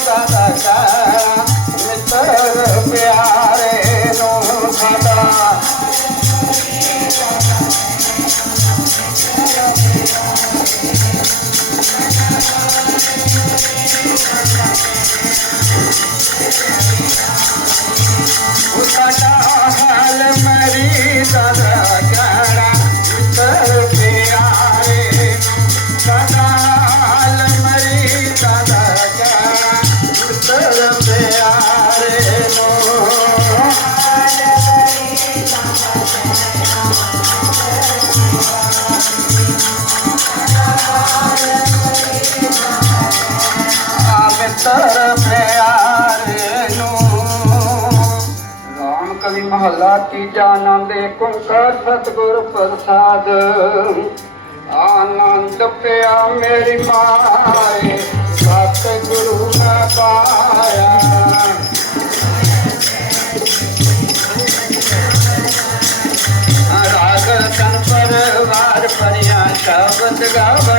sa sa sa. ਕਵੀ ਮਹੱਲਾ ਤੀਜਾ ਆਨੰਦ ਓੰਕਾਰ ਸਤਿਗੁਰ ਪ੍ਰਸਾਦ। ਆਨੰਦ ਪਿਆ ਮੇਰੀ ਮਾਏ, ਸਤਿਗੁਰੂ ਨਾ ਪਾਇਆ। ਰਾਗ ਤਨ ਪਰਵਾਰ ਪਰਿਆ, ਸ਼ਬਦ ਗਾਵ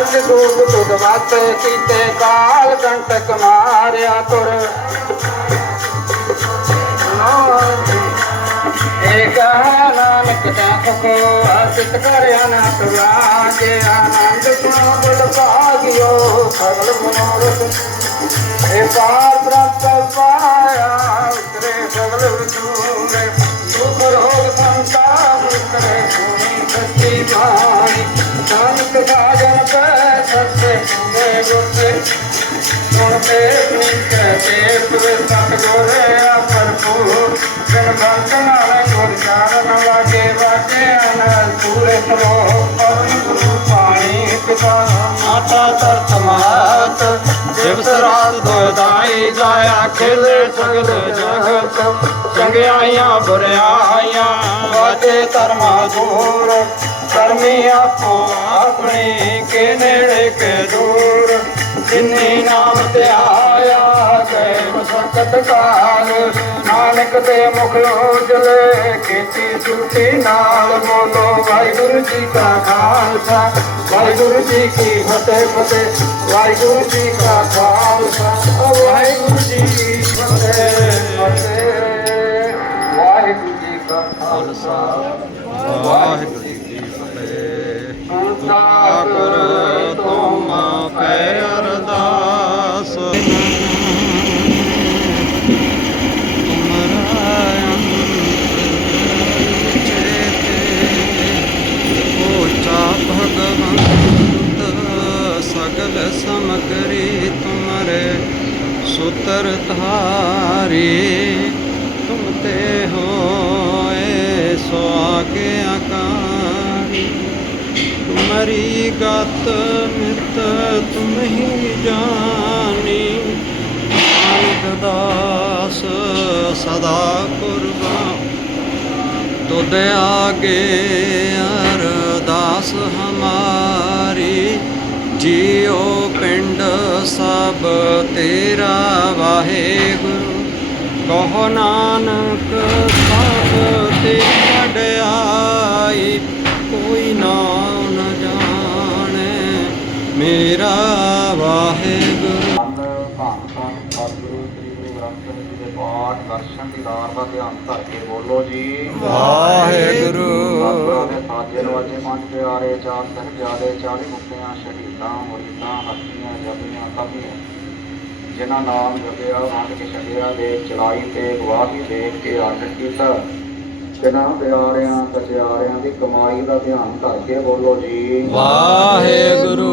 ਪੰਜ ਦੂਤ ਤੁਧ ਮਤ ਕੀਤੇ ਕਾਲ ਕੰਟਕ ਮਾਰਿਆ ਤੁਰ। ਏਕ ਹੈ ਨਾਨਕ ਤੈ ਸੁਖੋ ਅਸਿਤ ਕਰ ਅਨੰਤ ਰਾਜੇ ਆਨੰਦ ਸੁਣੋ ਬਲ ਭਾਗਿਓ ਸਗਲ ਮਨੋਰਥ। ਏ ਪਾਰ ਪ੍ਰਾਪਤ ਪਾਇਆ ਉਤਰੇ ਸਗਲ ਵਿਚੂਰੇ। ਦੁਖ ਰੋਗ ਸੰਤਾਪ ਸੁਨੇ ਗੁਰਤੇ ਗੁਣ ਤੇ ਪੁੰਕੇ ਤੇ ਤੁਰੇ ਸਤਿਗੁਰ ਜਨ ਬੰਤ ਨਾਲ ਗੁਰ ਚਾਰਨ ਲਾਗੇ, ਵਾਜੇ ਅਨਲ ਪੂਰੇ ਸਰੋ ਪਰਮ ਗੁਰੂ ਪਾਣੀ ਪਿਤਾ ਮਾਤਾ ਤਰਤ ਮਾਤ, ਜਿਵ ਸਰਾਤ ਦੋਦਾਈ ਜਾਇਆ ਖੇਲੇ ਸਗਲ ਜਗਤ। ਚੰਗਿਆਈਆਂ ਬੁਰਿਆਈਆਂ, ਵਾਜੇ ਧਰਮਾ ਦੂਰ। ਕਰਮੀ ਆਪੋ ਆਪਣੇ, ਕੇ ਨੇੜੇ, ਕੇ ਦੂਰ। ਜਿਨੇ ਨਾਮ ਧਿਆਇਆ ਸੈ ਸੰਕਟ ਕਾਲ। ਨਾਨਕ ਦੇ ਮੁਖ ਉਜਲੇ ਕੀਤੀ ਸੁਰਤੀ ਨਾਲ ਬੋਲੋ, ਵਾਹਿਗੁਰੂ ਜੀ ਕਾ ਖਾਲਸਾ, ਵਾਹਿਗੁਰੂ ਜੀ ਕੀ ਫਤਿਹ ਫਤਿਹ, ਵਾਹਿਗੁਰੂ ਜੀ ਕਾ ਖਾਲਸਾ, ਵਾਹਿਗੁਰੂ ਜੀ ਕੀ ਫਤਿਹ ਵਾਹਿਗੁਰੂ ਜੀ ਕਾ ਖਾਲਸਾ, ਵਾਹਿਗੁਰੂ ਜੀ ਕੀ ਫਤਿਹ। ਗੁਰੂ ਸਮਗਰੀ ਤੁਮਰੇ, ਸੁਤਰ ਧਾਰੀ। ਤੁਮ ਤੇ ਹੋਏ ਸੋ ਆਗੇ ਆਕਾਰੀ। ਤੁਮਰੀ ਗਤ ਮਿਤ ਤੁਮ ਹੀ ਜਾਣੀ। ਨਾਨਕ ਦਾਸ ਸਦਾ ਕੁਰਬਾਨ। ਤੁਧ ਆਗੇ ਅਰਦਾਸ ਹਮਾਰੀ ਜੀਉ ਪਿੰਡ ਸਭ ਤੇਰਾ ਵਾਹਿਗੁਰੂ। ਕਹੋ ਨਾਨਕ, ਸਭ ਤੇ ਵਡਿਆਈ ਕੋਈ ਨਾਮ ਜਾਣੇ ਮੇਰਾ ਵਾਹਿਗੁਰੂ। ਸਾਹਿਬ ਜੀ ਦੇ ਪਾਠ ਦਰਸ਼ਨ ਦੀਦਾਰ ਦਾ ਧਿਆਨ ਧਰ ਕੇ ਬੋਲੋ ਜੀ ਵਾਹਿਗੁਰੂ। ਸਤਿਗੁਰਾਂ ਦੇ ਸਾਜੇ ਨਵਾਜੇ ਪੰਜ ਪਿਆਰੇ ਚਾਰ ਸਾਹਿਬਜ਼ਾਦੇ 40 ਮੁਕਤਿਆਂ ਸ਼ਹੀਦਾਂ ਮੁਰੀਦਾਂ ਹਸਤੀਆਂ ਜਪੀਆਂ ਤਪੀਆਂ ਜਿਨ੍ਹਾਂ ਨਾਮ ਜਪਿਆ ਵੰਡ ਕੇ ਦੇ ਚਲਾਈ ਤੇ ਗਵਾਹੀ ਦੇ ਕੇ ਆਨੰਦ ਕੀਤਾ ਬਿਨਾਂ ਪਿਆਰਿਆਂ ਸਚਿਆਰਿਆਂ ਦੀ ਕਮਾਈ ਦਾ ਧਿਆਨ ਕਰਕੇ ਬੋਲੋ ਜੀ। ਵਾਹਿਗੁਰੂ।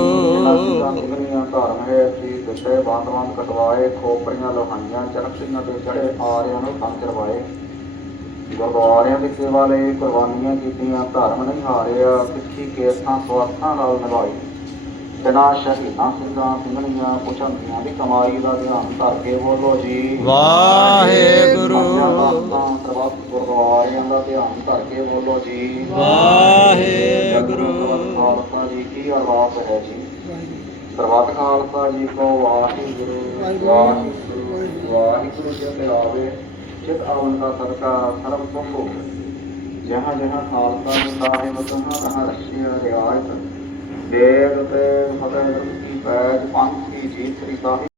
ਸੁਗਨੀਆਂ ਧਰਮ ਹੈ ਸੀ ਦਸੇ ਬਾਤਵਾਨ ਕਟਵਾਏ ਖੋਪਰੀਆਂ ਲੋਹਾਈਆਂ ਚਰਖੀਆਂ ਤੇ ਚੜੇ ਆਰਿਆਂ ਨੂੰ ਕੰਮ ਕਰਵਾਏ ਗੁਰਦੁਆਰਿਆਂ ਦੀ ਸੇਵਾ ਲਈ ਕੁਰਬਾਨੀਆਂ ਕੀਤੀਆਂ ਧਰਮ ਨਹੀਂ ਹਾਰਿਆ ਸਿੱਖੀ ਕੇਸਾਂ ਸਵਾਰਥਾਂ ਨਾਲ ਨਿਭਾਈ ਬਿਨਾਂ ਸ਼ਹੀਦਾਂ ਸਿੰਘਾਂ ਸਿੰਘਣੀਆਂ ਪੁਛੰਦੀਆਂ ਦੀ ਕਮਾਈ ਦਾ ਧਿਆਨ ਧਰ ਕੇ ਬੋਲੋ ਜੀ। ਵਾਹਿਗੁਰੂ। ਗੁਰਦੁਆਰਿਆਂ ਦਾ ਧਿਆਨ ਧਰ ਕੇ ਬੋਲੋ ਜੀ। ਵਾਹਿਗੁਰੂ। ਖਾਲਸਾ ਜੀ ਕੀ ਅਰਦਾਸ ਹੈ ਜੀ। ਸਰਬੱਤ ਖਾਲਸਾ ਜੀ ਕੋ ਵਾਹਿਗੁਰੂ। ਵਾਹਿਗੁਰੂ। ਵਾਹਿਗੁਰੂ ਜੀ ਮਿਲਾਵੇ ਚਿਤ ਆਵਨ ਦਾ ਸਦਕਾ ਸਰਬ ਹੋ ਜਹਾਂ ਜਹਾਂ ਖਾਲਸਾ ਸਾਹਿਬ ਤਹਾਂ ਤਹਾਂ ਰਸ਼ੀਆ ਰਿਆਇਤ ਦੇਗ ਤੇ ਫਤਿਹ ਕੀ ਪੈਜ ਪੰਥੀ ਕੀ ਜੀਤ ਸਾਹਿਬ